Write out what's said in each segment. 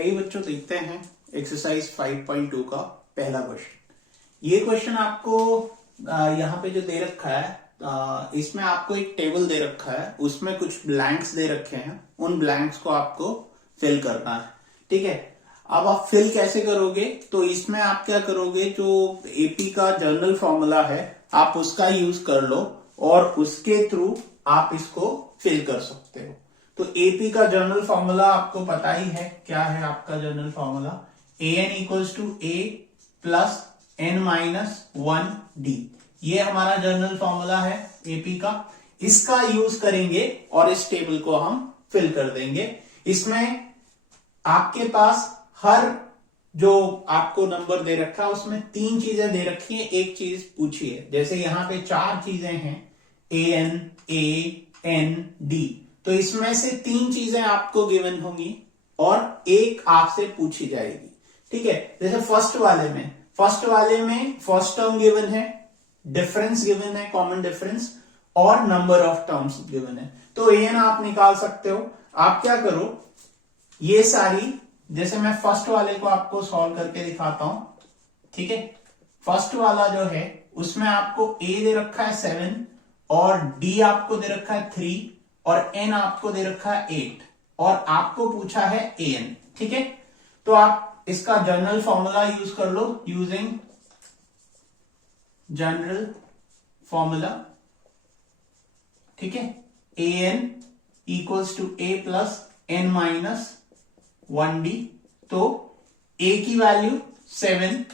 आइए बच्चों देखते हैं एक्सरसाइज 5.2 का पहला क्वेश्चन। ये क्वेश्चन आपको यहाँ पे जो दे रखा है, इसमें आपको एक टेबल दे रखा है, उसमें कुछ ब्लैंक्स दे रखे हैं, उन ब्लैंक्स को आपको फिल करना है। ठीक है, अब आप फिल कैसे करोगे? तो इसमें आप क्या करोगे, जो एपी का जर्नल फॉर्मूला है आप उसका यूज कर लो और उसके थ्रू आप इसको फिल कर सकते हो। तो एपी का जर्नल फॉर्मूला आपको पता ही है, क्या है आपका general formula? an equals to a plus n minus 1d। ये हमारा जर्नल फॉर्मूला है एपी का, इसका यूज करेंगे और इस टेबल को हम फिल कर देंगे। इसमें आपके पास हर जो आपको नंबर दे रखा है उसमें 3 चीजें दे रखी है, एक चीज पूछी है। जैसे यहां पे 4 चीजें हैं, an, a, n, d, तो इसमें से 3 चीजें आपको गिवन होंगी और एक आपसे पूछी जाएगी। ठीक है, जैसे फर्स्ट वाले में फर्स्ट टर्म गिवन है, डिफरेंस गिवन है, कॉमन डिफरेंस, और नंबर ऑफ टर्म्स गिवन है। तो an आप निकाल सकते हो। आप क्या करो, ये सारी, जैसे मैं फर्स्ट वाले को आपको सॉल्व करके दिखाता हूं। ठीक है, फर्स्ट वाला जो है उसमें आपको a दे रखा है 7 और d आपको दे रखा है 3 और n आपको दे रखा है 8 और आपको पूछा है an। ठीक है, तो आप इसका जनरल फॉर्मूला यूज कर लो, यूजिंग जनरल फॉर्मूला। ठीक है, an equals to a plus n minus 1d। तो a की वैल्यू 7,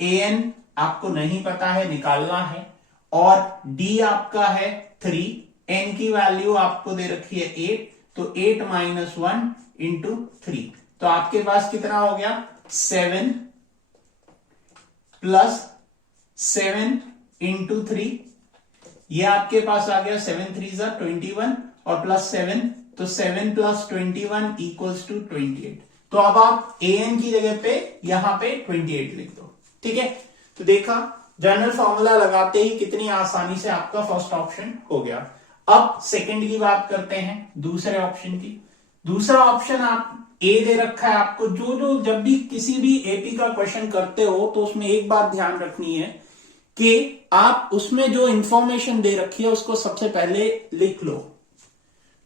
an आपको नहीं पता है, निकालना है, और d आपका है 3, n की वैल्यू आपको दे रखी है 8, तो 8 माइनस 1 इंटू 3। तो आपके पास कितना हो गया? 7 प्लस 7 इंटू 3, ये आपके पास आ गया 7 3 जा 21 और प्लस 7, तो 7 प्लस 21 इक्वल्स टू 28। तो अब आप an की जगह पे यहां पे 28 लिख दो। ठीक है, तो देखा, जनरल फॉर्मूला लगाते ही कितनी आसानी से आपका फर्स्ट ऑप्शन हो गया। अब सेकंड की बात करते हैं, दूसरे ऑप्शन की। दूसरा ऑप्शन आप ए दे रखा है आपको। जो जब भी किसी भी एपी का क्वेश्चन करते हो तो उसमें एक बात ध्यान रखनी है कि आप उसमें जो इंफॉर्मेशन दे रखी है उसको सबसे पहले लिख लो।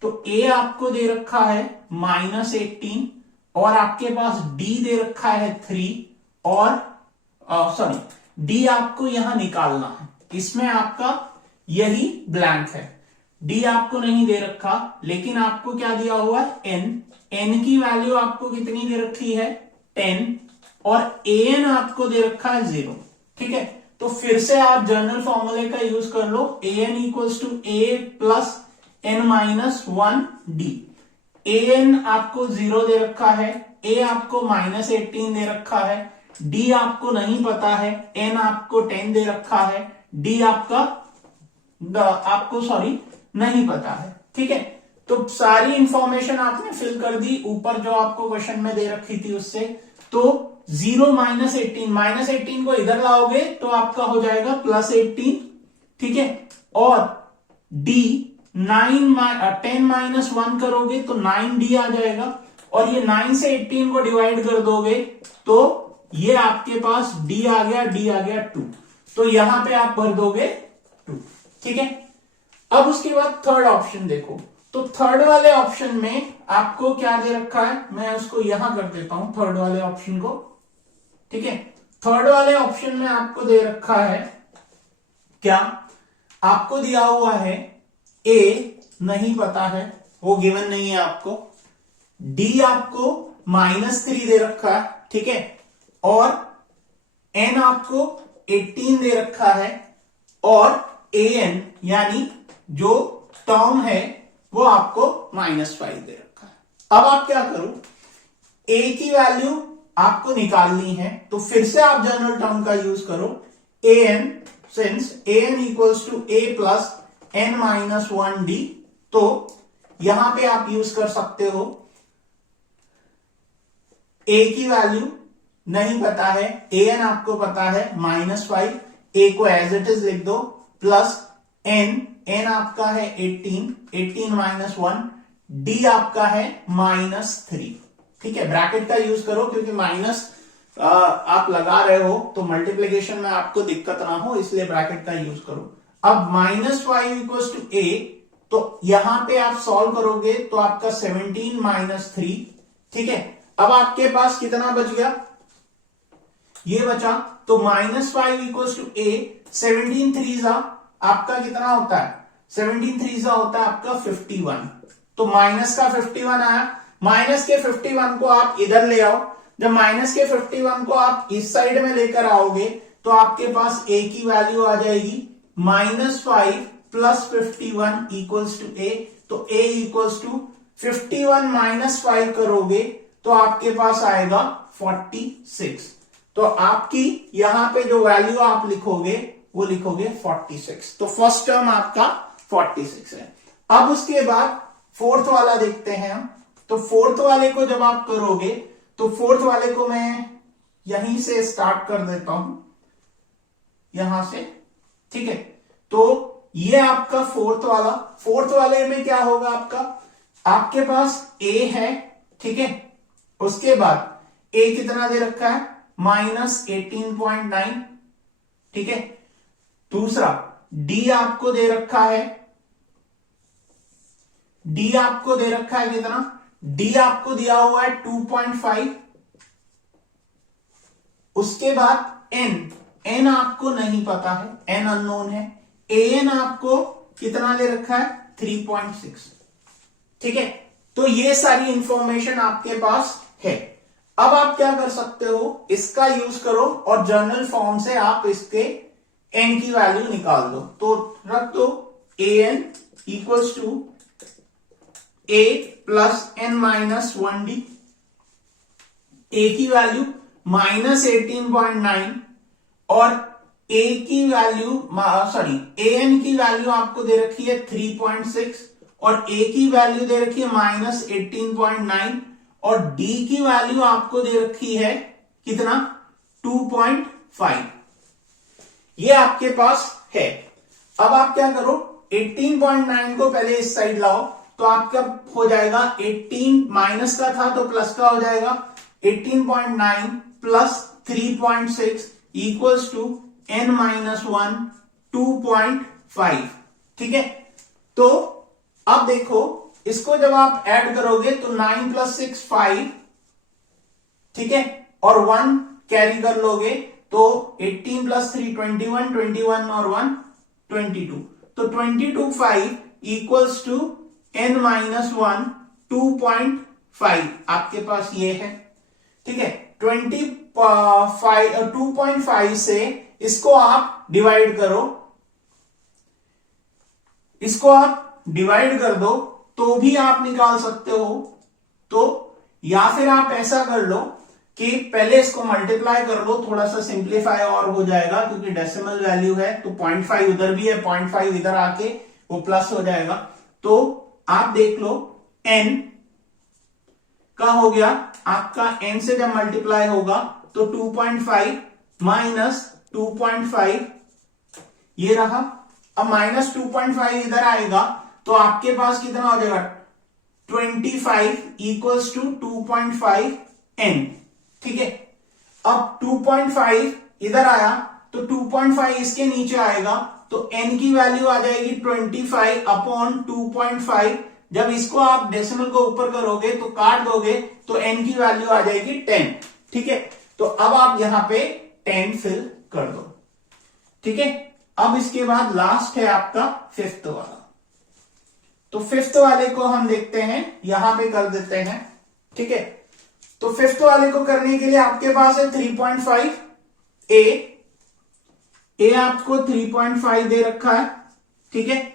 तो ए आपको दे रखा है -18 और आपके पास डी दे रखा है 3 और डी आपको यहां निकालना है। इसमें आपका यही ब्लैंक है, डी आपको नहीं दे रखा, लेकिन आपको क्या दिया हुआ है? n की वैल्यू आपको कितनी दे रखी है? 10 और an आपको दे रखा है 0। ठीक है, तो फिर से आप जनरल फॉर्मूले का यूज कर लो, an equals to a plus n minus 1d। an आपको 0 दे रखा है, a आपको -18 दे रखा है, d आपको नहीं पता है, n आपको 10 दे रखा है, d आपको नहीं पता है। ठीक है, तो सारी इंफॉर्मेशन आपने फिल कर दी ऊपर जो आपको क्वेश्चन में दे रखी थी उससे। तो 0 -18 को इधर लाओगे तो आपका हो जाएगा +18। ठीक है, और d 10 माइनस 1 करोगे तो 9d आ जाएगा, और ये 9 से 18 को डिवाइड कर दोगे तो ये आपके पास d आ गया 2। तो यहां पे आप भर दोगे 2। ठीक है, अब उसके बाद थर्ड ऑप्शन देखो। तो थर्ड वाले ऑप्शन में आपको क्या दे रखा है, मैं उसको यहां कर देता हूं थर्ड वाले ऑप्शन को। ठीक है, थर्ड वाले ऑप्शन में आपको दे रखा है क्या? आपको दिया हुआ है a नहीं पता है, वो गिवन नहीं है आपको, d आपको -3 दे रखा है। ठीक है, और n आपको 18 दे रखा है, और an यानी जो टर्म है वो आपको -5 दे रखा है। अब आप क्या करो, a की वैल्यू आपको निकालनी है, तो फिर से आप जनरल टर्म का यूज करो, an, since an equals to a plus n minus 1d। तो यहां पे आप यूज कर सकते हो, a की वैल्यू नहीं पता है, an आपको पता है -5, a को एज इट इज लिख दो, प्लस n आपका है 18 माइनस 1, d आपका है -3। ठीक है, ब्रैकेट का यूज करो क्योंकि माइनस आप लगा रहे हो तो मल्टीप्लीकेशन में आपको दिक्कत ना हो, इसलिए ब्रैकेट का यूज करो। अब -5 इक्वल्स टू a, तो यहां पे आप सॉल्व करोगे तो आपका 17 - 3, ठीक है। अब आपके पास कितना बच गया, ये बचा, तो -5 इक्वल्स टू a, 17 3 आपका कितना होता है, 17 3 होता है आपका 51, तो माइनस का 51 आया। माइनस के 51 को आप इधर ले आओ, जब माइनस के 51 को आप इस साइड में लेकर आओगे तो आपके पास a की वैल्यू आ जाएगी -5 + 51 इक्वल्स टू a, तो a इक्वल्स टू 51 - 5 करोगे तो आपके पास आएगा 46। तो आपकी यहां पे जो वैल्यू आप लिखोगे वो लिखोगे 46, तो फर्स्ट टर्म आपका 46 है। अब उसके बाद फोर्थ वाला देखते हैं हम, तो फोर्थ वाले को जब आप करोगे तो फोर्थ वाले को मैं यहीं से स्टार्ट कर देता हूं, यहां से, ठीक है। तो ये आपका फोर्थ वाले में क्या होगा, आपके पास a है, ठीक है। उसके बाद a कितना दे रखा है, -18.9, ठीक है। दूसरा d आपको दे रखा है, d आपको दे रखा है कितना, d आपको दिया हुआ है 2.5। उसके बाद n आपको नहीं पता है, n अननोन है। an आपको कितना ले रखा है, 3.6, ठीक है। तो ये सारी इंफॉर्मेशन आपके पास है। अब आप क्या कर सकते हो, इसका यूज करो और जर्नल फॉर्म से आप इसके n की वैल्यू निकाल दो। तो रख दो an equals to a + n-1d, a की वैल्यू -18.9 और a की वैल्यू an की वैल्यू आपको दे रखी है 3.6 और a की वैल्यू दे रखी है -18.9 और d की वैल्यू आपको दे रखी है कितना, 2.5। ये आपके पास है। अब आप क्या करो, 18.9 को पहले इस साइड लाओ, तो आपका हो जाएगा 18 माइनस का था तो प्लस का हो जाएगा, 18.9 + 3.6 इक्वल्स टू n-1 2.5, ठीक है। तो अब देखो, इसको जब आप ऐड करोगे तो 9 + 6 5, ठीक है, और 1 कैरी कर लोगे तो 18 + 3 21, 21 और 1 22, तो 22.5 इक्वल्स टू n-1 2.5 आपके पास ये है, ठीक है। 2.5 से इसको आप डिवाइड करो, इसको आप डिवाइड कर दो तो भी आप निकाल सकते हो। तो या फिर आप ऐसा कर लो कि पहले इसको मल्टीप्लाई कर लो, थोड़ा सा सिंप्लीफाई और हो जाएगा क्योंकि डेसिमल वैल्यू है, तो 0.5 उधर भी है, 0.5 इधर आके वो प्लस हो जाएगा। तो आप देख लो n का हो गया आपका, n से जब मल्टीप्लाई होगा तो 2.5 - 2.5 ये रहा। अब -2.5 इधर आएगा तो आपके पास कितना हो जाएगा, 25 इक्वल्स टू 2.5 n, ठीक है। अब 2.5 इधर आया तो 2.5 इसके नीचे आएगा तो n की वैल्यू आ जाएगी 25/2.5। जब इसको आप डेसिमल को ऊपर करोगे तो काट दोगे तो n की वैल्यू आ जाएगी 10, ठीक है। तो अब आप यहां पे 10 फिल कर दो, ठीक है। अब इसके बाद लास्ट है आपका फिफ्थ वाला, तो फिफ्थ वाले को हम देखते हैं, यहां पे कर देते हैं, ठीक है। तो फिफ्थ वाले को करने के लिए आपके पास है 3.5 a आपको 3.5 दे रखा है, ठीक है,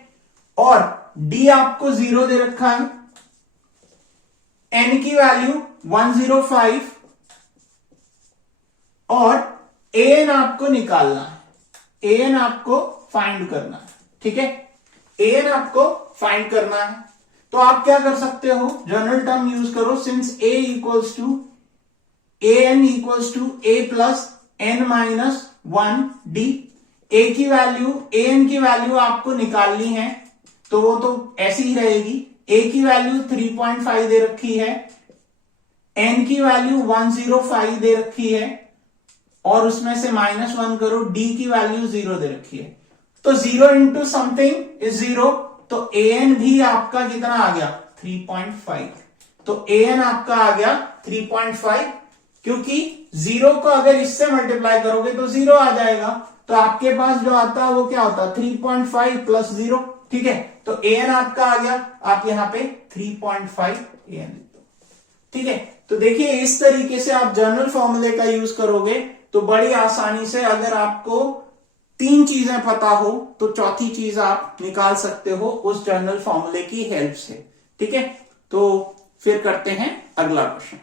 और d आपको 0 दे रखा है, n की वैल्यू 105 और an आपको निकालना है, an आपको फाइंड करना है, ठीक है। an आपको फाइंड करना है तो आप क्या कर सकते हो, जनरल टर्म यूज करो, since a equals to an equals to a + n-1 d। a की वैल्यू, an की वैल्यू आपको निकालनी है तो वो तो ऐसी ही रहेगी। a की वैल्यू 3.5 दे रखी है, n की वैल्यू 105 दे रखी है और उसमें से -1 करो, d की वैल्यू 0 दे रखी है। तो 0 इंटू समथिंग इज 0, तो an भी आपका कितना आ गया 3.5। तो an आपका आ गया 3.5, क्योंकि 0 को अगर इससे मल्टीप्लाई करोगे तो 0 आ जाएगा। तो आपके पास जो आता है वो क्या होता है 3.5 प्लस 0। ठीक है, तो an आपका आ गया, आप यहां पे 3.5 an। ठीक है, तो देखिए इस तरीके से आप जनरल फॉर्मूले का यूज करोगे तो बड़ी आसानी से, अगर आपको 3 चीजें पता हो तो चौथी चीज आप निकाल सकते हो उस जनरल फॉर्मूले की हेल्प से। ठीक है, तो फिर करते हैं अगला क्वेश्चन।